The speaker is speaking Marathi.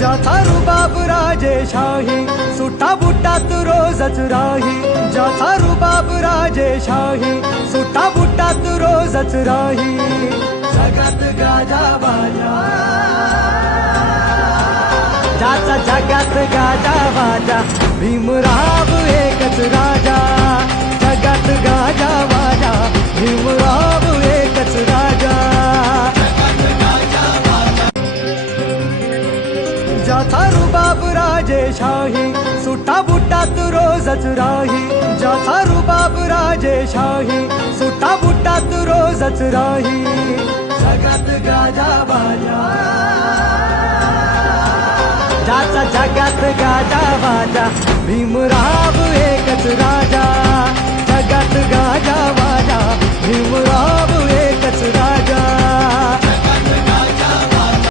ज्याचा रुबाब राजेशाही सुटा बुटात रोजच राही, ज्याचा रुबाब राजेशाही सुटा बुटात रोजच राही. जगात गाजा बाजा, ज्याचा जगात गाजा बाजा, भीमराव एकच राजा. जगात गाजा बाजा, भीमराव एकच राजा. ज्याचा रुबाब राजेशाही सुटा बुटात रोजच राही, ज्याचा रुबाब राजेशाही सुटा बुटात रोजच राही. जगात गाजा बाजा, ज्याचा जगात गाजा बाजा, भीमराव एकच राजा. जगात गाजा बाजा, भीमराव एकच राजा.